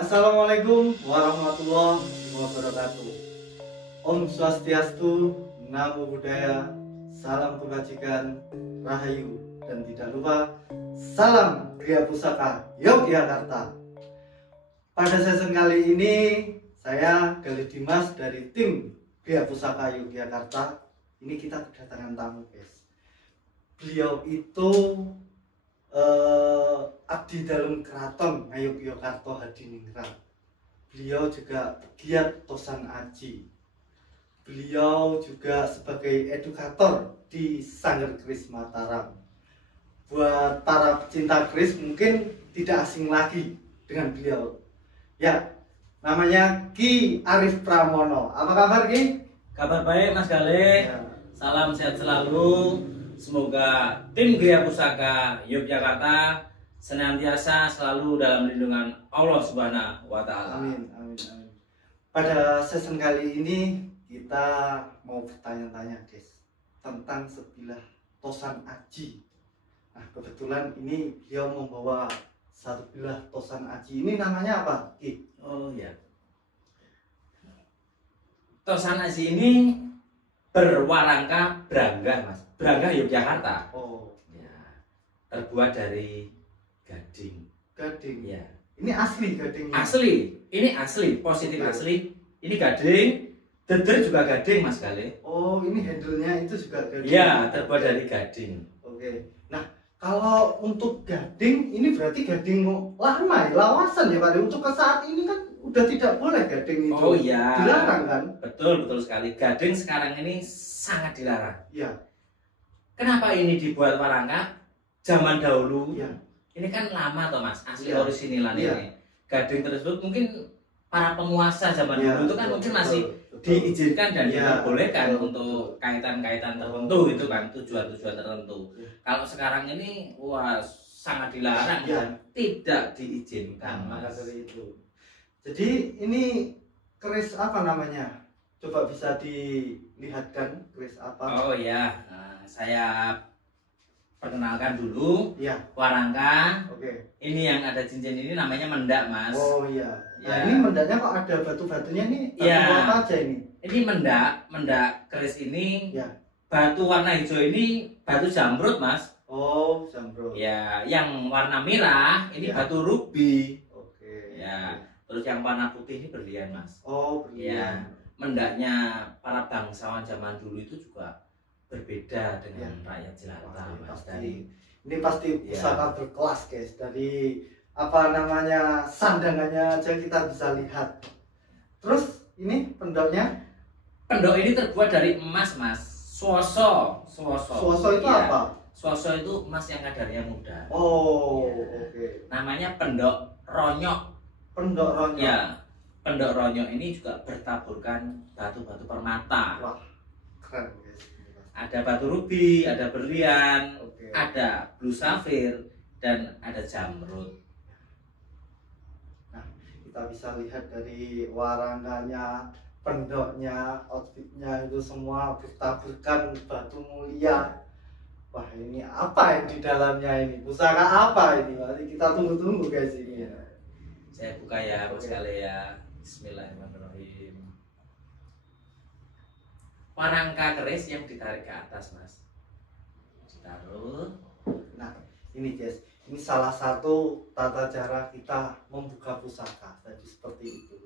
Assalamualaikum warahmatullahi wabarakatuh. Om Swastiastu, Namo Buddhaya, salam kebajikan, rahayu, dan tidak lupa salam Gria Pusaka Yogyakarta. Pada season kali ini saya Galih Dimas dari tim Gria Pusaka Yogyakarta. Ini kita kedatangan tamu, guys. Beliau itu abdi dalam keraton Ngayogyakarta Hadiningrat. Beliau juga pegiat tosan aji. Beliau juga sebagai edukator di Sanggar Keris Mataram. Buat para pecinta keris mungkin tidak asing lagi dengan beliau. Ya, namanya Ki Arif Pramono. Apa kabar, Ki? Kabar baik, Mas Galih. Ya. Salam sehat selalu. Semoga tim Gria Pusaka Yogyakarta senantiasa selalu dalam lindungan Allah Subhanahu wa Ta'ala. Amin, amin, amin. Pada season kali ini kita mau bertanya-tanya, guys, tentang sebilah tosan aji. Nah, kebetulan ini beliau membawa satu bilah tosan aji. Ini namanya apa, Ki? Oh ya. Tosan aji ini berwarangka Branggah, Mas. Branggah Yogyakarta. Oh, Ya. Terbuat dari gading. gading. Ya. Ini asli gadingnya. Asli. Ini asli, positif Oke. asli. Ini gading. Deder juga gading, Mas Galih. Oh, ini handle-nya itu juga gading. Ya, terbuat dari gading. Oke. Nah, kalau untuk gading ini berarti gading lama ya, lawasan ya, Pak. Untuk ke saat ini kan udah tidak boleh gading itu. Oh iya. Dilarang kan? Betul sekali. Gading sekarang ini sangat dilarang. Iya. Kenapa ini dibuat warangka? Zaman dahulu. Iya. Ini kan lama toh, Mas. Asli Iya. orisinilan Iya. ini. Gading tersebut mungkin para penguasa zaman Iya, dulu itu kan betul, mungkin betul, masih betul. diizinkan dan Iya, diperbolehkan betul, untuk betul. kaitan-kaitan tertentu gitu kan, tujuan-tujuan tertentu. Iya. Kalau sekarang ini wah sangat dilarang Iya. dan tidak diizinkan, Nah, maka Mas. dari itu. Jadi ini keris apa namanya? Coba bisa dilihatkan keris apa? Oh ya, saya perkenalkan dulu Iya. warangka. Oke. Ini yang ada cincin ini namanya mendak, Mas. Oh iya. Nah, Ya. ini mendaknya kok ada batu-batunya nih? Batu Iya. apa aja ini? Ini mendak keris ini. Ya. Batu warna hijau ini batu jamrut, Mas. Oh, zamrud. Ya, yang warna merah ini Ya. batu rubi. Oke. Ya, terus yang warna putih ini berlian, Mas. Oh, Ya, berlian. mendaknya para bangsawan zaman dulu itu juga berbeda dengan Ya. rakyat jelata, Pasti, Mas. pasti. Ini pasti Ya. pusaka berkelas, guys. Dari apa namanya sandangannya aja kita bisa lihat. Terus ini pendoknya? Pendok ini terbuat dari emas, Mas. Suwoso. Suwoso itu Ya. apa? Suwoso itu emas yang kadarnya muda. Oh, Ya. oke. Namanya pendok ronyok. Pendok ronyok. Ya, pendok ronyok ini juga bertaburkan batu-batu permata. Wah, keren, guys. Ada batu rubi, ada berlian, Oke. ada blue safir, dan ada jamrud. Nah, kita bisa lihat dari warangkanya, pendoknya, outfitnya itu semua bertaburkan batu mulia. Wah, ini apa yang di dalamnya ini? Pusaka apa ini? Nanti kita tunggu-tunggu, guys, ini. Saya buka ya, Mas Oke. Galih ya. Bismillahirrahmanirrahim. Warangka keris yang ditarik ke atas, Mas. Ditaruh. Nah, ini guys, ini salah satu tata cara kita membuka pusaka. Tadi seperti itu.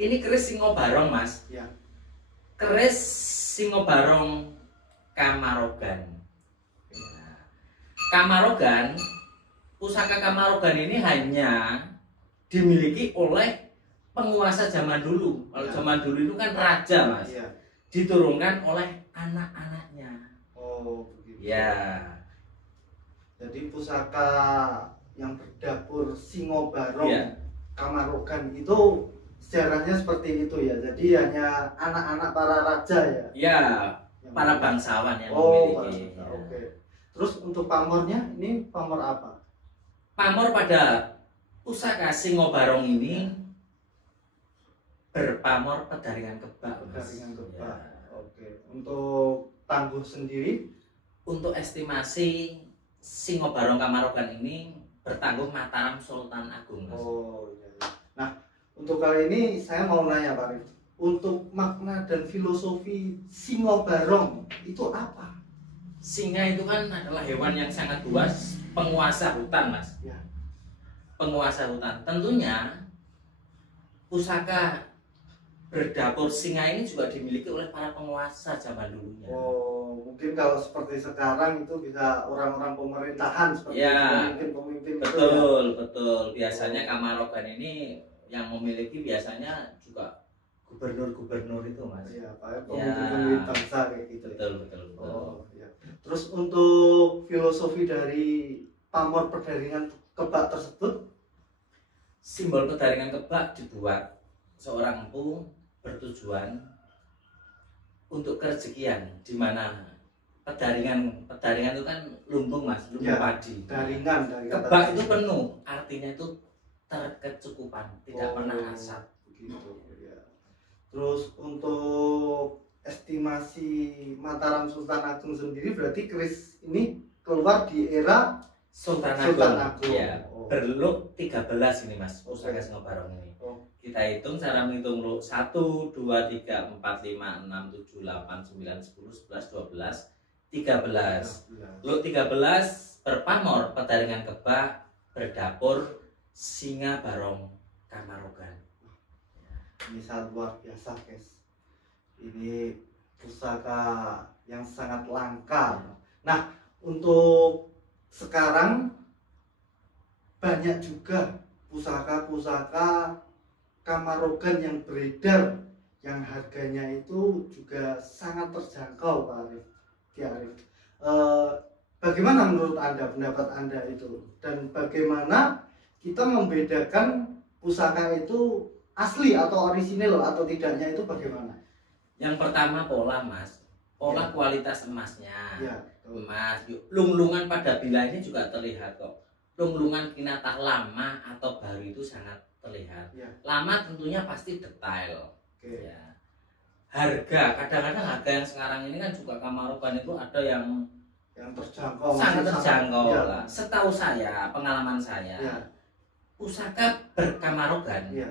Ini keris Singo Barong, Mas. Ya. Keris Singo Barong Kamarogan. Ya. Kamarogan, pusaka Kamarogan ini hanya dimiliki oleh penguasa zaman dulu. Kalau Ya. zaman dulu itu kan raja, Mas. Iya. Diturunkan oleh anak-anaknya. Oh, begitu. Ya. Jadi pusaka yang berdapur Singo Barong Ya. Kamarogan itu sejarahnya seperti itu ya. Jadi hanya anak-anak para raja ya. Ya, yang para memiliki. bangsawan yang Oh, para memiliki. raja. Oke. Terus untuk pamornya ini pamor apa? Pamor pada pusaka Singo Barong ini berpamor pedaringan kebak, Mas. Pedaringan kebak. Ya. Oke. Untuk tangguh sendiri Untuk estimasi Singo Barong Kamarogan ini bertanggung Mataram Sultan Agung, Mas. Oh iya, iya. Nah, untuk kali ini saya mau nanya Pak Rif, untuk makna dan filosofi Singo Barong itu apa? Singa itu kan adalah hewan yang sangat buas, penguasa hutan, Mas. Ya. Penguasa hutan. Tentunya pusaka berdapur singa ini juga dimiliki oleh para penguasa zaman dulunya. Oh, mungkin kalau seperti sekarang itu bisa orang-orang pemerintahan seperti Ya, pemimpin-pemimpin itu ya. betul, betul. Biasanya Kamarogan ini yang memiliki biasanya juga gubernur-gubernur itu, Mas. Iya, Pak, pemimpin-pemimpin bangsa kayak gitu. Betul, betul, betul. Oh, iya. Terus untuk filosofi dari pamor perdaringan kebak tersebut, Simbol pedaringan kebak dibuat seorang empu bertujuan untuk kerezekian, di mana pedaringan itu kan lumbung, Mas, lumbung Ya, padi. daringan dari kata Kebak itu tersebut. penuh, artinya itu terkecukupan, tidak pernah asap. Begitu, ya. Terus untuk estimasi Mataram Sultan Agung sendiri berarti keris ini keluar di era Sultan Sultan Agung. Agung. Ya, berluk 13 ini, Mas, pusaka Singo Barong ini. Oh. Kita hitung cara menghitung luk 1, 2, 3, 4, 5, 6, 7, 8, 9, 10, 11, 12, 13. Luk 13 berpamor pedaringan kebak berdapur Singa Barong Kamarogan. Ini sangat luar biasa, guys. Ini pusaka yang sangat langka. Nah, untuk sekarang banyak juga pusaka-pusaka Kamarogan yang beredar yang harganya itu juga sangat terjangkau, Pak Arif. Ki Arif. Bagaimana menurut Anda, pendapat Anda itu? Dan bagaimana kita membedakan pusaka itu asli atau orisinil atau tidaknya itu bagaimana? Yang pertama pola, Mas. Pola Ya. kualitas emasnya. Ya, Emas, lunglungan pada bila ini juga terlihat kok. Lunglungan kinatah lama atau baru itu sangat terlihat. ya. Lama tentunya pasti detail. Oke. Ya. Harga, kadang-kadang harga yang sekarang ini kan juga Kamarogan itu ada yang Terjangkau, sangat masih terjangkau ya. lah. Setahu saya, pengalaman saya, Ya. pusaka berkamarogan Ya.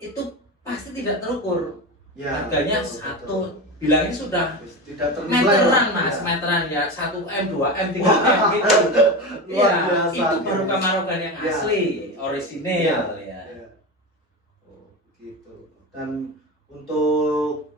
itu pasti tidak terukur. Ya, Harganya betul, satu, betul. bilangnya sudah Tidak ternilai meteran, lah. Mas, Ya. meteran ya, 1M, 2M, 3M gitu. Luar Iya, biasa, itu baru guys. Kamarogan yang Ya. asli, orisinil ya. Ya. Oh, gitu. Dan untuk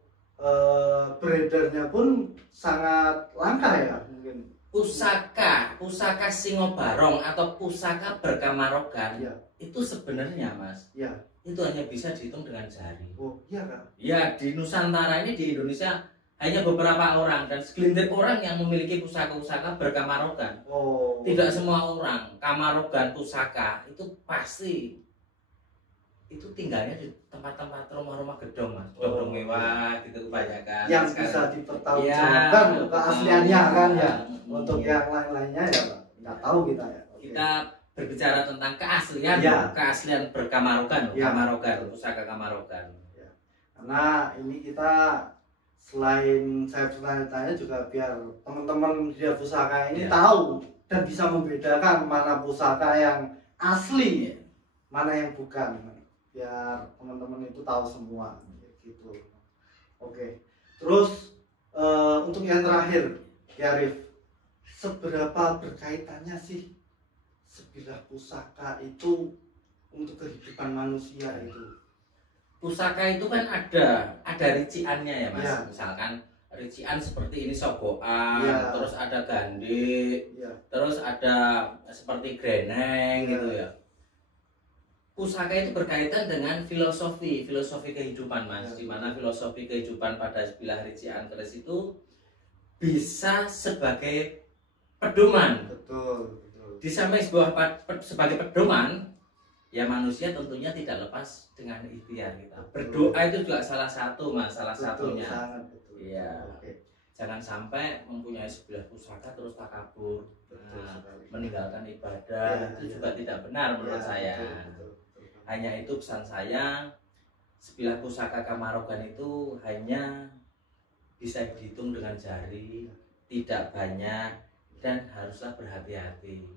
beredarnya pun sangat langka ya mungkin. Pusaka Singo Barong atau pusaka berkamarogan Ya. itu sebenarnya, Mas, Ya. itu hanya bisa dihitung dengan jari. Oh, iya kan? Ya, di Nusantara ini, di Indonesia hanya beberapa orang dan segelintir orang yang memiliki pusaka-pusaka berkamarogan. Oh. Tidak semua orang. Kamarogan pusaka itu pasti itu tinggalnya di tempat-tempat rumah-rumah gedong, Mas. Gedong mewah gitu kebanyakan. Yang Sekarang- bisa dipertanggungjawabkan Ya, keasliannya kan ya. Hmm. Untuk yang lain-lainnya ya, Pak. Nggak tahu kita ya. Oke. Kita berbicara tentang keaslian, Ya. keaslian berkamarogan, Ya. Kamarogan, pusaka Kamarogan. Karena ini kita selain saya bertanya-tanya juga biar teman-teman dia pusaka ini Ya. tahu dan bisa membedakan mana pusaka yang asli, Ya. mana yang bukan, biar teman-teman itu tahu semua gitu. Oke. Terus untuk yang terakhir, ya Arif, seberapa berkaitannya sih sebilah pusaka itu untuk kehidupan manusia itu? Pusaka itu kan ada riciannya ya, Mas. Ya. Misalkan rician seperti ini sogokan, Ya. terus ada gandhi, Ya. terus ada seperti greneng Ya. gitu ya. Pusaka itu berkaitan dengan filosofi kehidupan, Mas. Ya. Di mana filosofi kehidupan pada sebilah rician keris itu bisa sebagai pedoman. Betul. Di samping sebagai pedoman, ya manusia tentunya tidak lepas dengan ikhtiar kita. Berdoa itu juga salah satu, Mas, salah satunya. Sangat betul. Iya. Oke. Jangan sampai mempunyai sebilah pusaka terus takabur, Betul sekali. meninggalkan ibadah, Ya, itu ya. juga tidak benar menurut Ya, saya. betul. Hanya itu pesan saya, sebilah pusaka Kamarogan itu hanya bisa dihitung dengan jari, tidak banyak dan haruslah berhati-hati.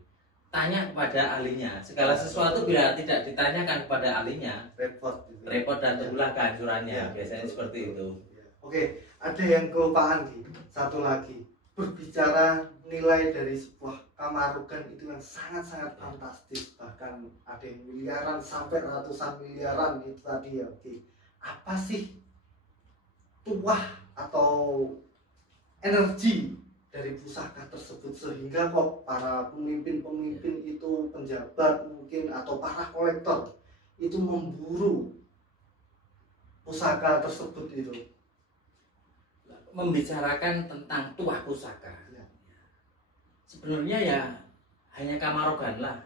tanya kepada ahlinya. Segala sesuatu bila tidak ditanyakan kepada ahlinya, repot gitu. Repot dan timbullah kehancurannya. Ya, Biasanya betul, seperti betul. itu. Ya. Oke, ada yang kelupaan Ki. Satu lagi, berbicara nilai dari sebuah Kamarogan itu yang sangat-sangat fantastis, bahkan ada yang miliaran sampai ratusan miliaran itu tadi ya. Oke, apa sih tuah atau energi dari pusaka tersebut sehingga kok para pemimpin-pemimpin itu, penjabat mungkin atau para kolektor itu memburu pusaka tersebut itu? Membicarakan tentang tuah pusaka, Ya. sebenarnya ya hanya Kamarogan lah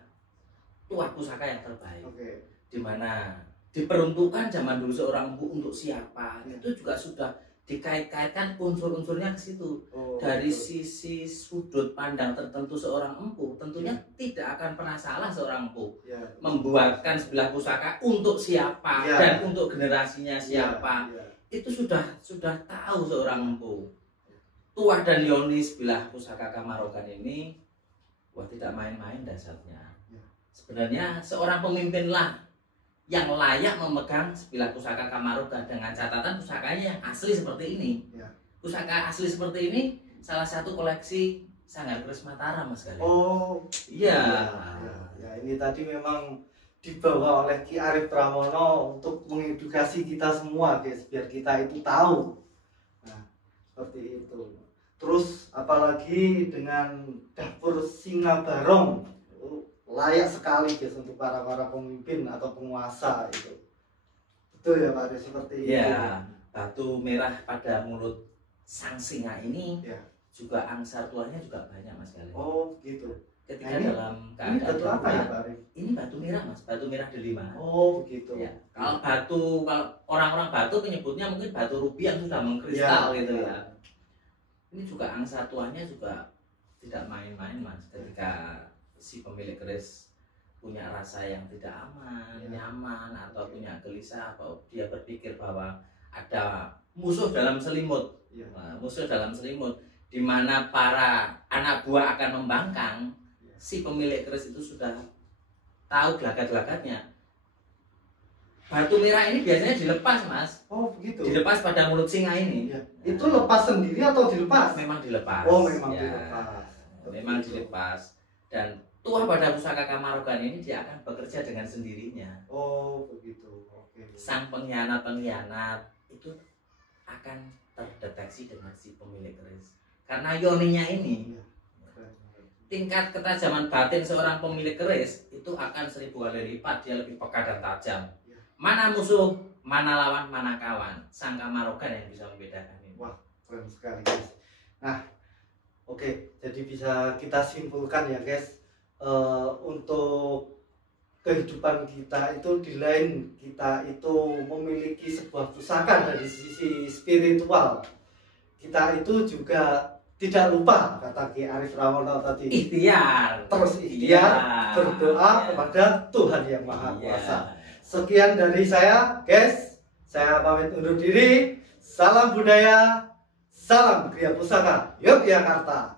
tuah pusaka yang terbaik. Oke. Dimana diperuntukkan zaman dulu seorang empu untuk siapa, Ya. itu juga sudah dikait-kaitkan unsur-unsurnya ke situ. Oh, Dari betul. sisi sudut pandang tertentu seorang empu, tentunya tidak akan pernah salah seorang empu Ya. membuatkan sebilah pusaka untuk siapa Ya. dan untuk generasinya siapa. Ya. Itu sudah tahu seorang empu. Tuah dan Yoni sebilah pusaka Kamarogan ini, wah tidak main-main dasarnya. Ya. Sebenarnya seorang pemimpinlah yang layak memegang sebilah pusaka Kamarogan dengan catatan pusakanya yang asli seperti ini. Ya. Pusaka asli seperti ini salah satu koleksi Sanggar Keris Mataram, Mas Galih. Oh, iya. Ya, ini tadi memang dibawa oleh Ki Arif Pramono untuk mengedukasi kita semua, guys, biar kita itu tahu. Nah, seperti itu. Terus apalagi dengan dapur Singa Barong, layak sekali, guys, untuk para pemimpin atau penguasa itu. Betul ya Pak Ade, seperti itu. Ya, batu merah pada mulut sang singa ini Ya. juga angsa tuanya juga banyak, Mas Galih. Oh, gitu. Ketika Nah, ini- dalam Ini keadaan batu apa ya darurat, Pak Arif? ini batu merah, Mas, batu merah delima. Oh, begitu. Ya, kalau orang-orang batu penyebutnya mungkin batu rubi yang sudah mengkristal Ya, gitu ya. ya. Ini juga angsa tuanya juga tidak main-main, Mas. Ketika si pemilik keris punya rasa yang tidak aman, Ya. nyaman, atau punya gelisah, atau dia berpikir bahwa ada musuh dalam selimut, Ya. Nah, musuh dalam selimut, di mana para anak buah akan membangkang, Ya. si pemilik keris itu sudah tahu gelagat-gelagatnya. Batu merah ini biasanya dilepas, Mas. Oh, begitu. Dilepas pada mulut singa ini. Ya. Itu lepas sendiri atau dilepas? Memang dilepas. Oh, memang Ya, dilepas. memang dilepas. Dan tuah pada pusaka Kamarogan ini dia akan bekerja dengan sendirinya. Oh, begitu. Oke. Sang pengkhianat-pengkhianat itu akan terdeteksi dengan si pemilik keris. Karena yoninya ini, Iya. Keren. tingkat ketajaman batin seorang pemilik keris itu akan 1000 kali lipat. Dia lebih peka dan tajam. Ya. Mana musuh, mana lawan, mana kawan. Sang Kamarogan yang bisa membedakan ini. Wah, keren sekali, guys. Nah, oke, jadi bisa kita simpulkan ya, guys. Untuk kehidupan kita itu, di lain kita itu memiliki sebuah pusaka dari sisi spiritual, kita itu juga tidak lupa, kata Ki Arif Pramono tadi, Ikhtiar. terus ikhtiar berdoa kepada Tuhan yang Maha Kuasa. Sekian dari saya, guys. Saya pamit undur diri. Salam budaya, salam Kriya Pusaka Yogyakarta.